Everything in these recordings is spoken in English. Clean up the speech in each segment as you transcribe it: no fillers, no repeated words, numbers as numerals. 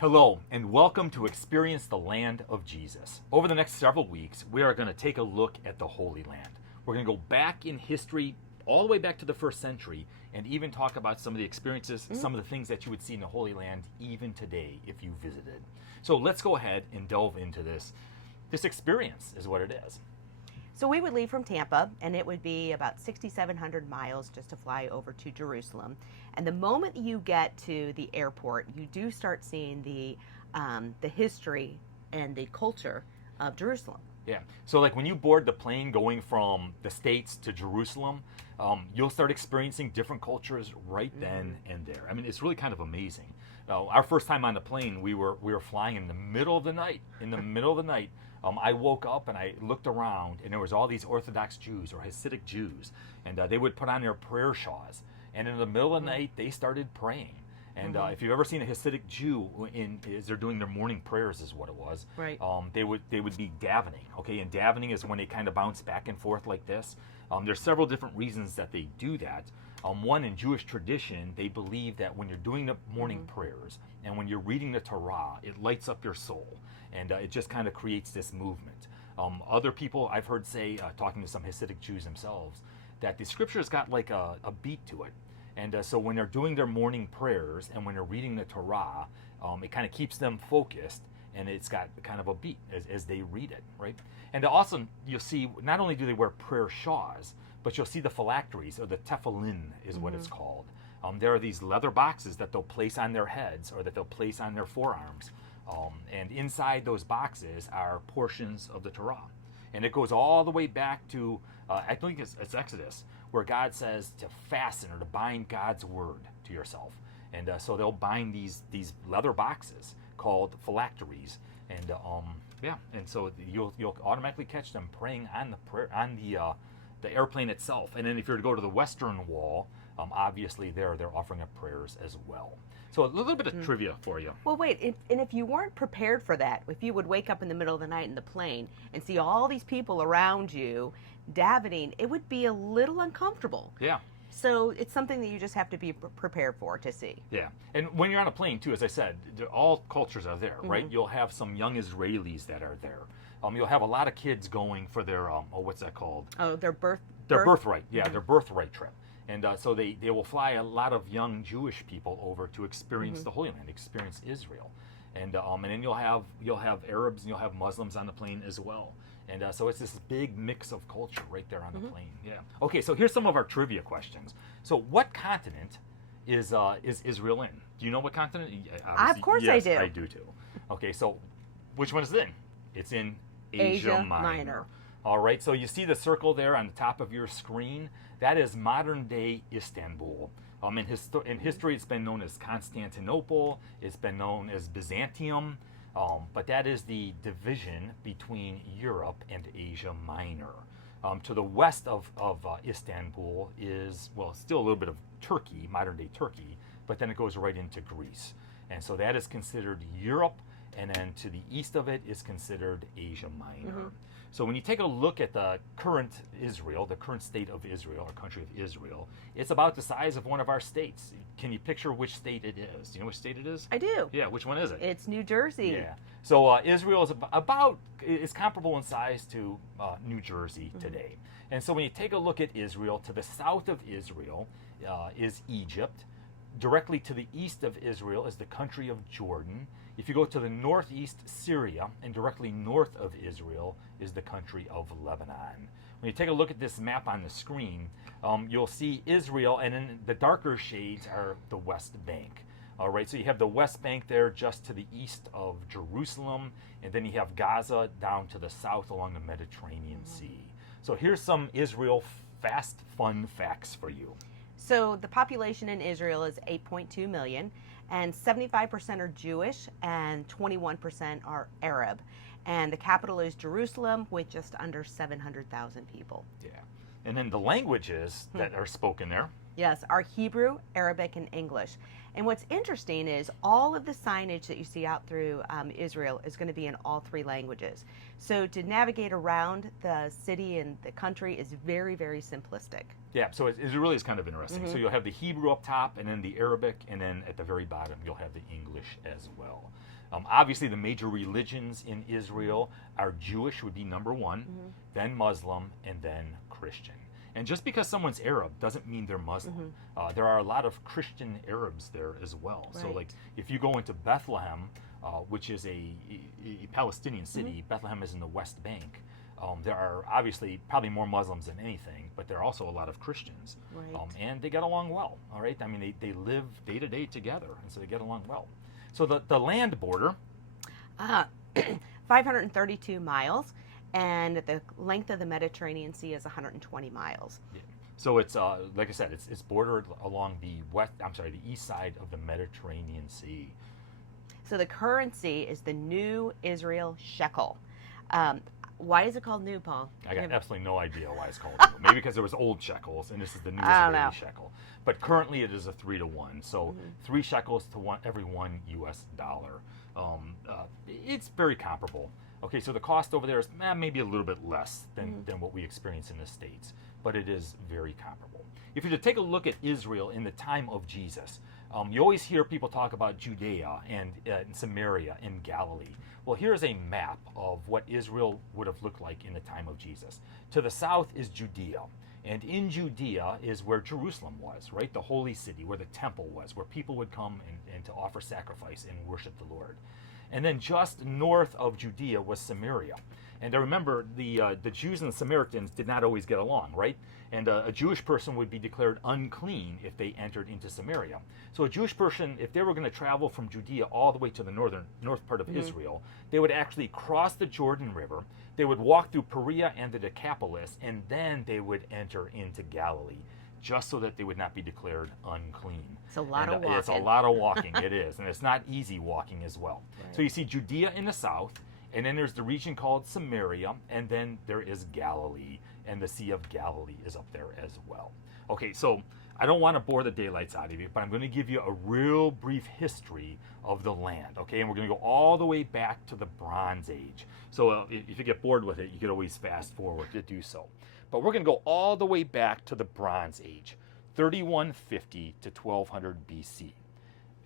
Hello, and welcome to Experience the Land of Jesus. Over the next several weeks, we are going to take a look at the Holy Land. We're going to go back in history, all the way back to the first century, and even talk about some of the experiences, some of the things that you would see in the Holy Land even today if you visited. So let's go ahead and delve into this. This experience is what it is. So we would leave from Tampa, and it would be about 6,700 miles just to fly over to Jerusalem. And the moment you get to the airport, you do start seeing the history and the culture of Jerusalem. Yeah. So like when you board the plane going from the States to Jerusalem, you'll start experiencing different cultures right then and there. I mean, it's really kind of amazing. Our first time on the plane, we were flying in the middle of the night. I woke up and I looked around, and there was all these Orthodox Jews or Hasidic Jews, and they would put on their prayer shawls. And in the middle of the night, they started praying. And if you've ever seen a Hasidic Jew as they're doing their morning prayers, is what it was. Right. They would be davening. Okay, and davening is when they kind of bounce back and forth like this. There's several different reasons that they do that. One, in Jewish tradition, they believe that when you're doing the morning prayers and when you're reading the Torah, it lights up your soul, and it just kind of creates this movement. Other people I've heard say, talking to some Hasidic Jews themselves, that the scripture's got like a beat to it. And so when they're doing their morning prayers and when they're reading the Torah, it kind of keeps them focused, and it's got kind of a beat as they read it, right? And also, you'll see, not only do they wear prayer shawls, but you'll see the phylacteries, or the tefillin is what it's called. There are these leather boxes that they'll place on their heads or that they'll place on their forearms. And inside those boxes are portions of the Torah. And it goes all the way back to, I think it's Exodus, where God says to fasten or to bind God's word to yourself. And so they'll bind these leather boxes called phylacteries. And and so you'll automatically catch them praying on the airplane itself. And then if you're to go to the Western Wall, obviously they're offering up prayers as well. So a little bit of trivia for you. Well, wait, if you weren't prepared for that, if you would wake up in the middle of the night in the plane and see all these people around you davening, it would be a little uncomfortable. Yeah. So it's something that you just have to be prepared for to see. Yeah, and when you're on a plane too, as I said, all cultures are there, right? You'll have some young Israelis that are there. You'll have a lot of kids going for their what's that called? Oh, their birthright. Yeah, their birthright trip. And so they will fly a lot of young Jewish people over to experience the Holy Land, experience Israel, and then you'll have Arabs and you'll have Muslims on the plane as well. And so it's this big mix of culture right there on the plane. Yeah. Okay, so here's some of our trivia questions. So what continent is Israel in? Do you know what continent? Of course yes, I do. I do too. Okay, so which one is it in? It's in Asia Minor. All right, so you see the circle there on the top of your screen? That is modern-day Istanbul. In history, it's been known as Constantinople. It's been known as Byzantium. But that is the division between Europe and Asia Minor. To the west of Istanbul is, well, still a little bit of Turkey, modern-day Turkey, but then it goes right into Greece. And so that is considered Europe, and then to the east of it is considered Asia Minor. So when you take a look at the current Israel, the current state of Israel, or country of Israel, it's about the size of one of our states. Can you picture which state it is? Do you know which state it is? I do. Yeah, which one is it? It's New Jersey. Yeah. So Israel is is comparable in size to New Jersey today. And so when you take a look at Israel, to the south of Israel is Egypt. Directly to the east of Israel is the country of Jordan. If you go to the northeast, Syria, and directly north of Israel is the country of Lebanon. When you take a look at this map on the screen, you'll see Israel, and then the darker shades are the West Bank. All right, so you have the West Bank there just to the east of Jerusalem, and then you have Gaza down to the south along the Mediterranean Sea. So here's some Israel fast, fun facts for you. So the population in Israel is 8.2 million, and 75% are Jewish and 21% are Arab. And the capital is Jerusalem with just under 700,000 people. Yeah. And then the languages that are spoken there. Yes, are Hebrew, Arabic, and English. And what's interesting is all of the signage that you see out through Israel is going to be in all three languages. So to navigate around the city and the country is very, very simplistic. Yeah, so it really is kind of interesting. So you'll have the Hebrew up top, and then the Arabic, and then at the very bottom you'll have the English as well. Obviously, the major religions in Israel are Jewish, would be number one, then Muslim, and then Christian. And just because someone's Arab doesn't mean they're Muslim. There are a lot of Christian Arabs there as well. Right. So, like, if you go into Bethlehem, which is a Palestinian city, Bethlehem is in the West Bank. There are obviously probably more Muslims than anything, but there are also a lot of Christians. Right. And they get along well, all right? I mean, they live day to day together, and so they get along well. So the land border, 532 miles, and the length of the Mediterranean Sea is 120 miles. yeah. So it's like I said, it's bordered along the east side of the Mediterranean Sea. So the currency is the new Israel shekel. Why is it called new, Paul? I got absolutely no idea why it's called new. Maybe because there was old shekels, and this is the new Israeli shekel. But currently it is a 3-to-1, so 3 shekels to every $1 US. It's very comparable. Okay, so the cost over there is maybe a little bit less than what we experience in the States, but it is very comparable. If you were to take a look at Israel in the time of Jesus, you always hear people talk about Judea and Samaria and Galilee. Well, here's a map of what Israel would have looked like in the time of Jesus. To the south is Judea, and in Judea is where Jerusalem was, right? The holy city, where the temple was, where people would come and to offer sacrifice and worship the Lord. And then just north of Judea was Samaria. And I remember the Jews and the Samaritans did not always get along, right? And a Jewish person would be declared unclean if they entered into Samaria. So a Jewish person, if they were going to travel from Judea all the way to the north part of Israel, they would actually cross the Jordan River. They would walk through Perea and the Decapolis, and then they would enter into Galilee, just so that they would not be declared unclean. It's a lot of walking. It's a lot of walking, it is. And it's not easy walking as well. Right. So you see Judea in the south, and then there's the region called Samaria, and then there is Galilee, and the Sea of Galilee is up there as well. Okay, so I don't want to bore the daylights out of you, but I'm going to give you a real brief history of the land, okay? And we're going to go all the way back to the Bronze Age. So if you get bored with it, you could always fast forward to do so. But we're going to go all the way back to the Bronze Age, 3150 to 1200 BC.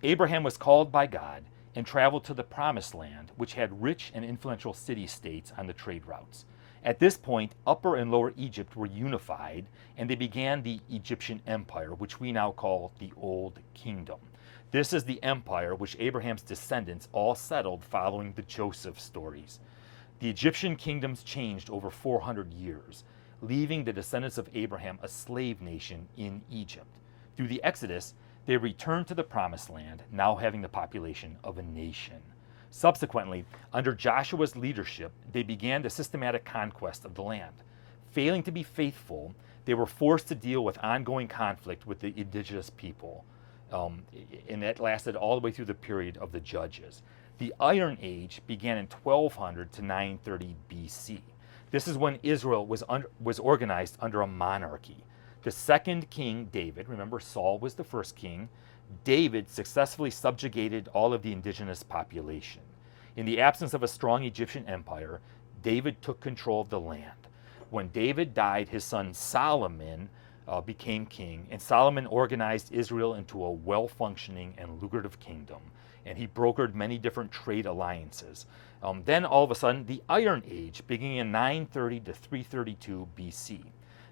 Abraham was called by God and traveled to the Promised Land, which had rich and influential city-states on the trade routes. At this point, Upper and Lower Egypt were unified, and they began the Egyptian Empire, which we now call the Old Kingdom. This is the empire which Abraham's descendants all settled following the Joseph stories. The Egyptian kingdoms changed over 400 years, leaving the descendants of Abraham a slave nation in Egypt. Through the Exodus, they returned to the Promised Land, now having the population of a nation. Subsequently, under Joshua's leadership, they began the systematic conquest of the land. Failing to be faithful, they were forced to deal with ongoing conflict with the indigenous people, and that lasted all the way through the period of the Judges. The Iron Age began in 1200 to 930 BC. This is when Israel was organized under a monarchy. The second king, David, remember Saul was the first king, David successfully subjugated all of the indigenous population. In the absence of a strong Egyptian empire, David took control of the land. When David died, his son Solomon became king, and Solomon organized Israel into a well-functioning and lucrative kingdom, and he brokered many different trade alliances. Then all of a sudden, the Iron Age, beginning in 930 to 332 BC.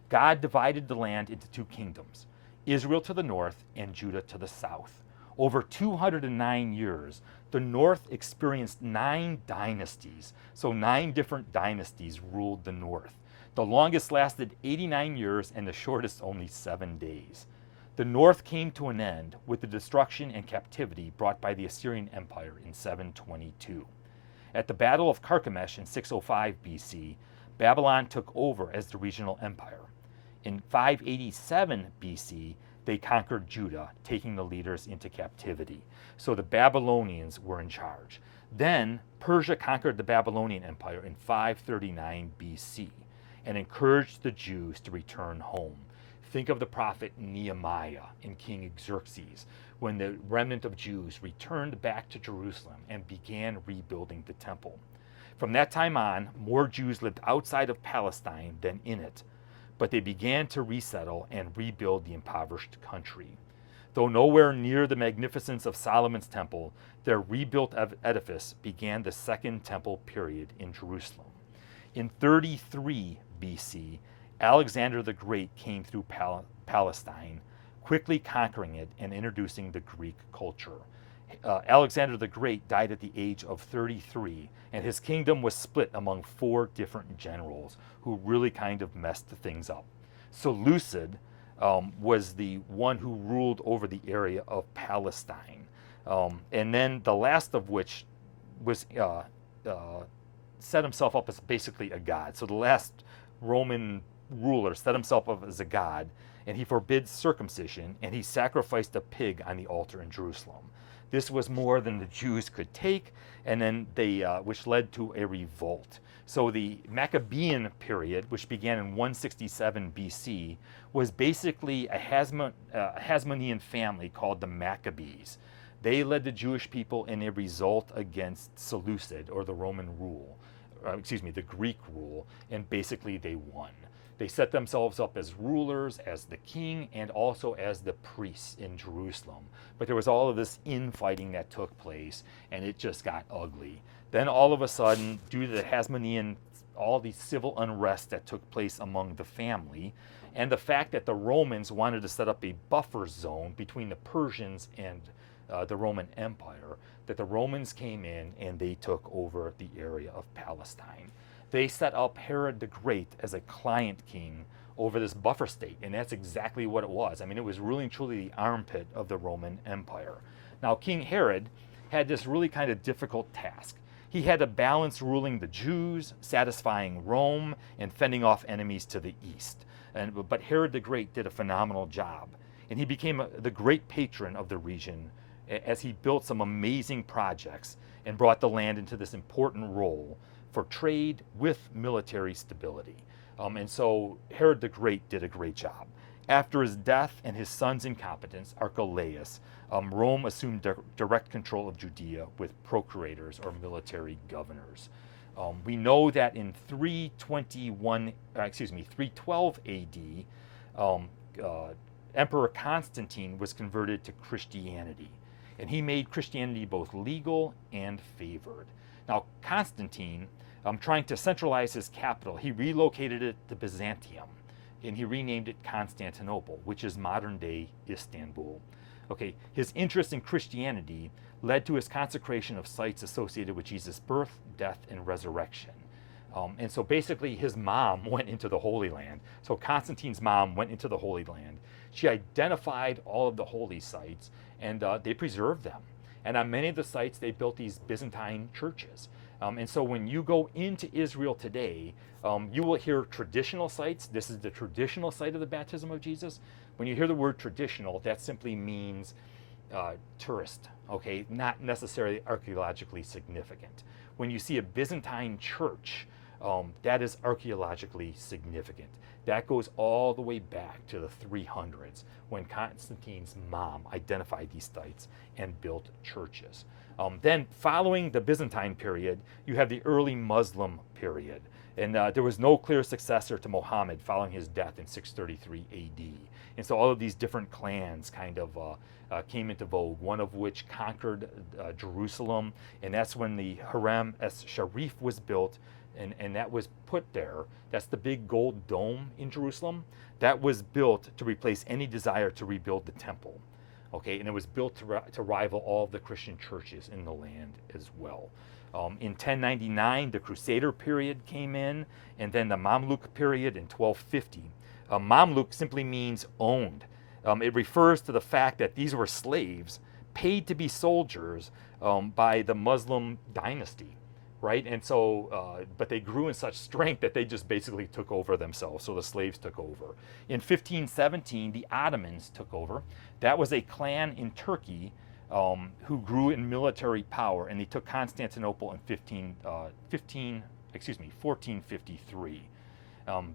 God divided the land into two kingdoms, Israel to the north and Judah to the south. Over 209 years, the north experienced 9 dynasties. So 9 different dynasties ruled the north. The longest lasted 89 years and the shortest only 7 days. The north came to an end with the destruction and captivity brought by the Assyrian Empire in 722. At the Battle of Carchemish in 605 BC, Babylon took over as the regional empire. In 587 BC, they conquered Judah, taking the leaders into captivity. So the Babylonians were in charge. Then Persia conquered the Babylonian Empire in 539 BC and encouraged the Jews to return home. Think of the prophet Nehemiah and King Xerxes, when the remnant of Jews returned back to Jerusalem and began rebuilding the temple. From that time on, more Jews lived outside of Palestine than in it, but they began to resettle and rebuild the impoverished country. Though nowhere near the magnificence of Solomon's temple, their rebuilt edifice began the Second Temple period in Jerusalem. In 33 BC, Alexander the Great came through Palestine, quickly conquering it and introducing the Greek culture. Alexander the Great died at the age of 33, and his kingdom was split among 4 different generals who really kind of messed things up. Seleucid was the one who ruled over the area of Palestine. And then the last of which was set himself up as basically a god. So the last Roman ruler set himself up as a god, and he forbids circumcision, and he sacrificed a pig on the altar in Jerusalem. This was more than the Jews could take, and then which led to a revolt. So the Maccabean period, which began in 167 BC, was basically a Hasmonean family called the Maccabees. They led the Jewish people in a revolt against Seleucid, or the Roman rule, the Greek rule, and basically they won. They set themselves up as rulers, as the king, and also as the priests in Jerusalem. But there was all of this infighting that took place, and it just got ugly. Then all of a sudden, due to the Hasmonean, all these civil unrest that took place among the family, and the fact that the Romans wanted to set up a buffer zone between the Persians and the Roman Empire, that the Romans came in and they took over the area of Palestine. They set up Herod the Great as a client king over this buffer state, and that's exactly what it was. I mean, it was really and truly the armpit of the Roman Empire. Now, King Herod had this really kind of difficult task. He had to balance ruling the Jews, satisfying Rome, and fending off enemies to the east. But Herod the Great did a phenomenal job, and he became the great patron of the region as he built some amazing projects and brought the land into this important role for trade with military stability. And so Herod the Great did a great job. After his death and his son's incompetence, Archelaus, Rome assumed direct control of Judea with procurators or military governors. We know that in 312 AD, Emperor Constantine was converted to Christianity, and he made Christianity both legal and favored. Now, Constantine, trying to centralize his capital, he relocated it to Byzantium, and he renamed it Constantinople, which is modern-day Istanbul. Okay, his interest in Christianity led to his consecration of sites associated with Jesus' birth, death, and resurrection. And so basically his mom went into the Holy Land. So Constantine's mom went into the Holy Land. She identified all of the holy sites, and they preserved them. And on many of the sites, they built these Byzantine churches. And so when you go into Israel today, you will hear traditional sites. This is the traditional site of the baptism of Jesus. When you hear the word traditional, that simply means tourist, okay? Not necessarily archaeologically significant. When you see a Byzantine church, that is archaeologically significant. That goes all the way back to the 300s when Constantine's mom identified these sites and built churches. Then following the Byzantine period, you have the early Muslim period. And there was no clear successor to Muhammad following his death in 633 AD. And so all of these different clans kind of came into vogue, one of which conquered Jerusalem. And that's when the Haram es-Sharif was built, and that was put there. That's the big gold dome in Jerusalem. That was built to replace any desire to rebuild the temple. Okay, and it was built to rival all of the Christian churches in the land as well. In 1099, the Crusader period came in, and then the Mamluk period in 1250. Mamluk simply means owned. It refers to the fact that these were slaves paid to be soldiers by the Muslim dynasty, right? And so, but they grew in such strength that they just basically took over themselves. So the slaves took over. In 1517, the Ottomans took over. That was a clan in Turkey who grew in military power, and they took Constantinople in 1453.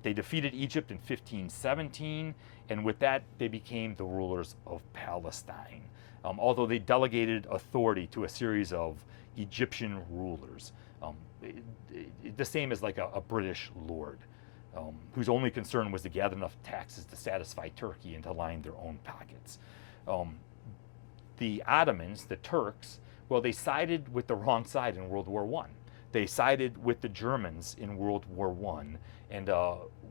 They defeated Egypt in 1517, and with that, they became the rulers of Palestine. Although they delegated authority to a series of Egyptian rulers, the same as like a British lord, whose only concern was to gather enough taxes to satisfy Turkey and to line their own pockets. The Ottomans, the Turks, well, they sided with the wrong side in World War I. They sided with the Germans in World War I, and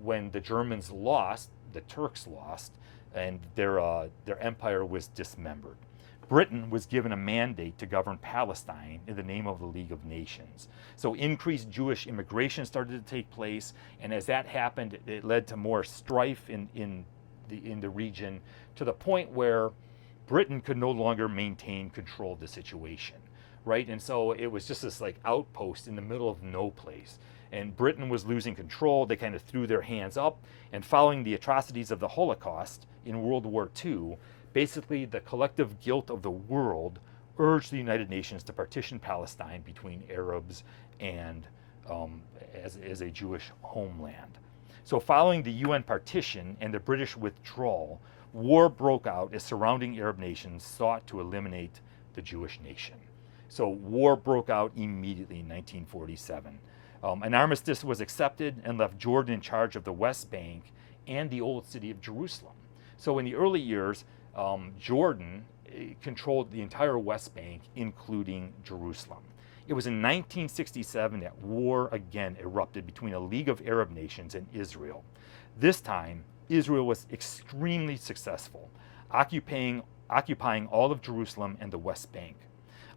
when the Germans lost, the Turks lost, and their empire was dismembered. Britain was given a mandate to govern Palestine in the name of the League of Nations. So increased Jewish immigration started to take place, and as that happened, it led to more strife in the region, to the point where Britain could no longer maintain control of the situation, right? And so it was just this like outpost in the middle of no place. And Britain was losing control. They kind of threw their hands up, and following the atrocities of the Holocaust in World War II, basically the collective guilt of the world urged the United Nations to partition Palestine between Arabs and as a Jewish homeland. So following the UN partition and the British withdrawal, war broke out as surrounding Arab nations sought to eliminate the Jewish nation. So war broke out immediately in 1947. An armistice was accepted and left Jordan in charge of the West Bank and the old city of Jerusalem. So in the early years, Jordan controlled the entire West Bank, including Jerusalem. It was in 1967 that war again erupted between a League of Arab Nations and Israel. This time, Israel was extremely successful, occupying all of Jerusalem and the West Bank.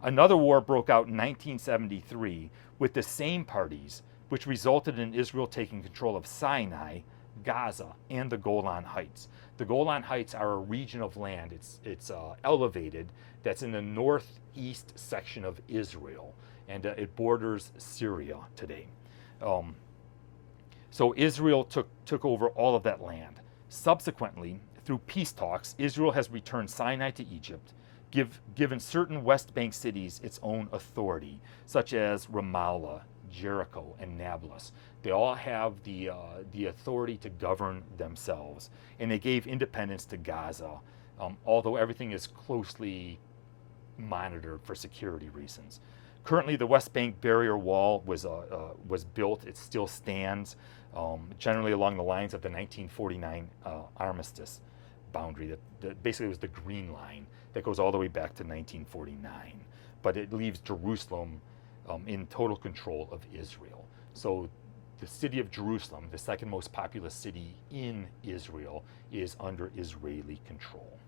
Another war broke out in 1973 with the same parties, which resulted in Israel taking control of Sinai, Gaza, and the Golan Heights. The Golan Heights are a region of land. It's elevated, that's in the northeast section of Israel, and it borders Syria today. So Israel took over all of that land. Subsequently, through peace talks, Israel has returned Sinai to Egypt, given certain West Bank cities its own authority, such as Ramallah, Jericho, and Nablus. They all have the authority to govern themselves, and they gave independence to Gaza, although everything is closely monitored for security reasons. Currently, the West Bank barrier wall was built. It still stands, generally along the lines of the 1949 armistice boundary. That basically was the green line that goes all the way back to 1949. But it leaves Jerusalem in total control of Israel. So the city of Jerusalem, the second most populous city in Israel, is under Israeli control.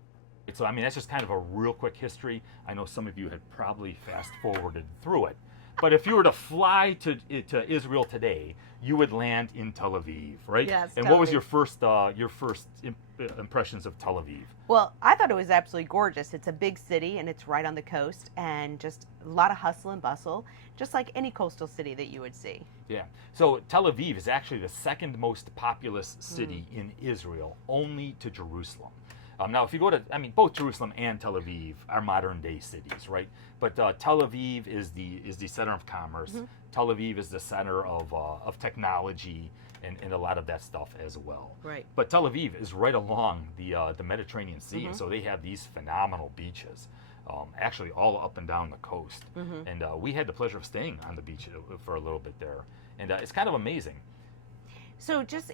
So, I mean, that's just kind of a real quick history. I know some of you had probably fast forwarded through it. But if you were to fly to Israel today, you would land in Tel Aviv, right? Yes. And Tel what was Aviv. your first impressions of Tel Aviv? Well, I thought it was absolutely gorgeous. It's a big city, and it's right on the coast, and just a lot of hustle and bustle, just like any coastal city that you would see. Yeah. So Tel Aviv is actually the second most populous city in Israel, only to Jerusalem. Now, if you go to, I mean, both Jerusalem and Tel Aviv are modern-day cities, right? But Tel Aviv is the center of commerce. Tel Aviv is the center of technology and a lot of that stuff as well. Right. But Tel Aviv is right along the Mediterranean Sea, so they have these phenomenal beaches, actually all up and down the coast. And we had the pleasure of staying on the beach for a little bit there, and it's kind of amazing. So just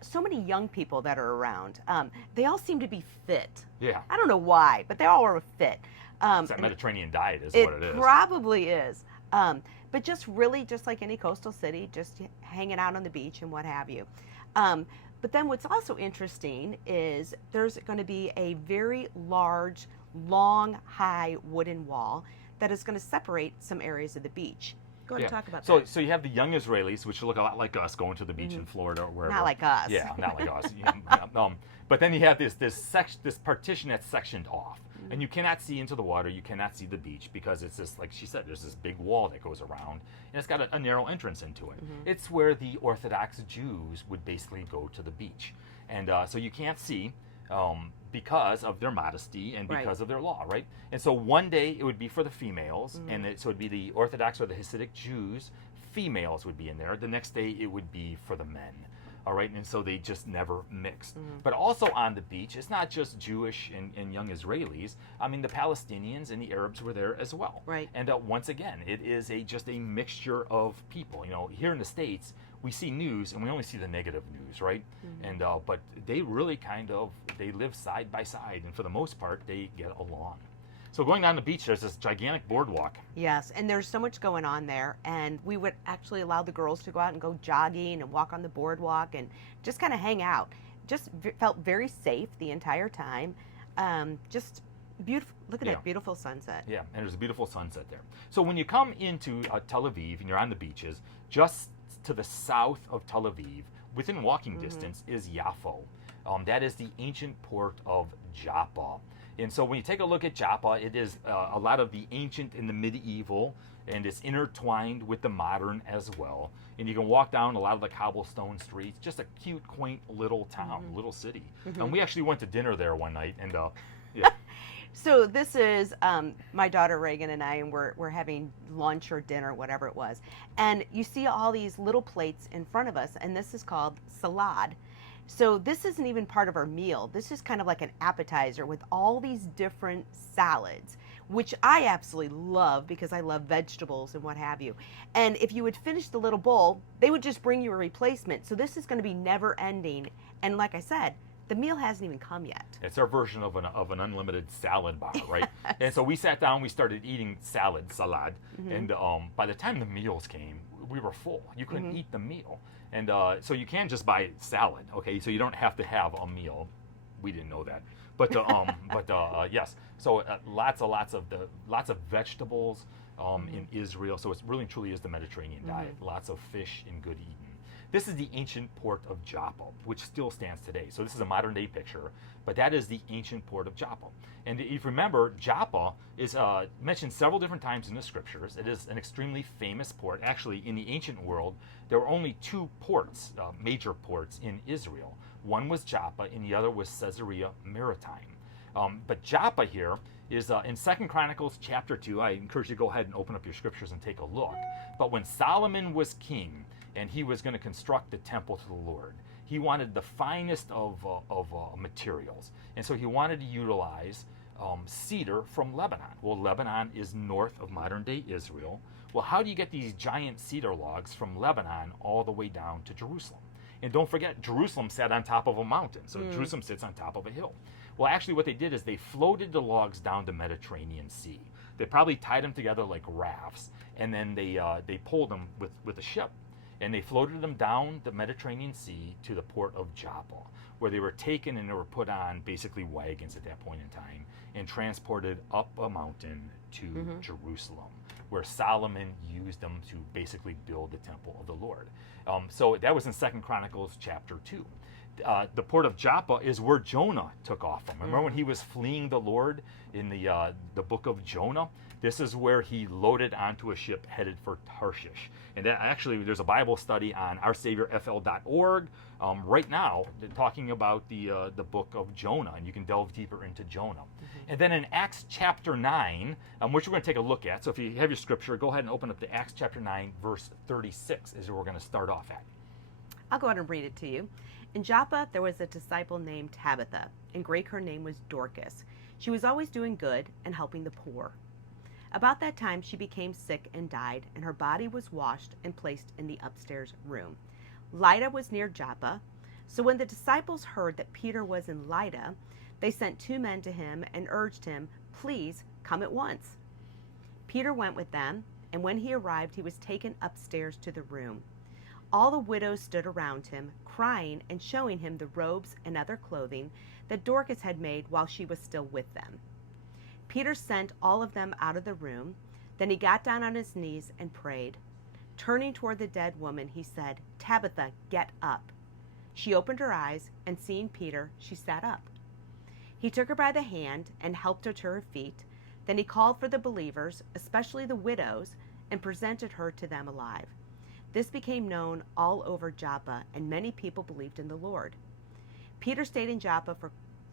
so many young people that are around. They all seem to be fit. Yeah. I don't know why, but they all are fit. It's that Mediterranean diet is what it is. It probably is. But just really, just like any coastal city, just hanging out on the beach and what have you. But then what's also interesting is there's going to be a very large, long, high wooden wall that is going to separate some areas of the beach. Go ahead and talk about that. So you have the young Israelis, which look a lot like us, going to the beach in Florida or wherever. Not like us. Yeah, not like us. But then you have this partition that's sectioned off, and you cannot see into the water. You cannot see the beach because it's this, like she said, there's this big wall that goes around, and it's got a narrow entrance into it. It's where the Orthodox Jews would basically go to the beach, and so you can't see. Because of their modesty and because of their law, right? And so one day it would be for the females, and so it would be the Orthodox or the Hasidic Jews. Females would be in there. The next day it would be for the men. All right, and so they just never mixed. But also on the beach, it's not just Jewish and young Israelis. I mean, the Palestinians and the Arabs were there as well. Right. And once again, it is just a mixture of people. You know, here in the States, we see news and we only see the negative news, right? And but they really they live side by side, and for the most part, they get along. So going down the beach, there's this gigantic boardwalk. Yes, and there's so much going on there, and we would actually allow the girls to go out and go jogging and walk on the boardwalk and just kind of hang out. Just felt very safe the entire time. Just beautiful. Look at that beautiful sunset. Yeah, and there's a beautiful sunset there. So when you come into Tel Aviv and you're on the beaches, just to the south of Tel Aviv, within walking distance, is Yaffo. That is the ancient port of Joppa. And so when you take a look at Joppa, it is a lot of the ancient and the medieval, and it's intertwined with the modern as well. And you can walk down a lot of the cobblestone streets, just a cute, quaint little town, little city. And we actually went to dinner there one night, and yeah. So this is my daughter Reagan and I, and we're having lunch or dinner, whatever it was. And you see all these little plates in front of us, and this is called salad. So this isn't even part of our meal. This is kind of like an appetizer with all these different salads, which I absolutely love because I love vegetables and what have you. And if you would finish the little bowl, they would just bring you a replacement. So this is going to be never ending. And like I said, the meal hasn't even come yet. It's our version of an unlimited salad bar, right? And so we sat down, we started eating salad, and by the time the meals came, we were full. You couldn't eat the meal. And so you can just buy salad, okay? So you don't have to have a meal. We didn't know that, but yes. So lots of vegetables in Israel. So it really truly is the Mediterranean diet. Lots of fish and good eating. This is the ancient port of Joppa, which still stands today. So this is a modern day picture, but that is the ancient port of Joppa. And if you remember, Joppa is mentioned several different times in the scriptures. It is an extremely famous port. Actually, in the ancient world, there were only two ports, major ports in Israel. One was Joppa, and the other was Caesarea Maritime. But Joppa here is in 2 Chronicles chapter 2. I encourage you to go ahead and open up your scriptures and take a look. But when Solomon was king, and he was going to construct the temple to the Lord, he wanted the finest of materials. And so he wanted to utilize cedar from Lebanon. Well, Lebanon is north of modern-day Israel. Well, how do you get these giant cedar logs from Lebanon all the way down to Jerusalem? And don't forget, Jerusalem sat on top of a mountain. So Jerusalem sits on top of a hill. Well, actually what they did is they floated the logs down the Mediterranean Sea. They probably tied them together like rafts, and then they pulled them with a ship. And they floated them down the Mediterranean Sea to the port of Joppa, where they were taken and they were put on basically wagons at that point in time and transported up a mountain to Jerusalem, where Solomon used them to basically build the temple of the Lord. So that was in 2 Chronicles chapter 2. The port of Joppa is where Jonah took off from. Remember when he was fleeing the Lord in the book of Jonah? This is where he loaded onto a ship headed for Tarshish. And that, actually, there's a Bible study on oursaviorfl.org right now talking about the book of Jonah, and you can delve deeper into Jonah. And then in Acts chapter 9, which we're going to take a look at. So if you have your scripture, go ahead and open up to Acts chapter 9, verse 36 is where we're going to start off at. I'll go ahead and read it to you. In Joppa, there was a disciple named Tabitha. In Greek, her name was Dorcas. She was always doing good and helping the poor. About that time, she became sick and died, and her body was washed and placed in the upstairs room. Lydda was near Joppa, so when the disciples heard that Peter was in Lydda, they sent 2 men to him and urged him, "Please come at once." Peter went with them, and when he arrived, he was taken upstairs to the room. All the widows stood around him, crying and showing him the robes and other clothing that Dorcas had made while she was still with them. Peter sent all of them out of the room. Then he got down on his knees and prayed. Turning toward the dead woman, he said, "Tabitha, get up." She opened her eyes, and seeing Peter, she sat up. He took her by the hand and helped her to her feet. Then he called for the believers, especially the widows, and presented her to them alive. This became known all over Joppa, and many people believed in the Lord. Peter stayed in Joppa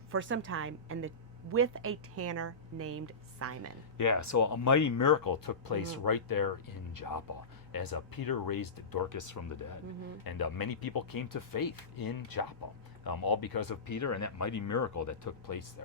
for some time, and with a tanner named Simon. Yeah, so a mighty miracle took place right there in Joppa. as Peter raised Dorcas from the dead. And many people came to faith in Joppa, all because of Peter and that mighty miracle that took place there.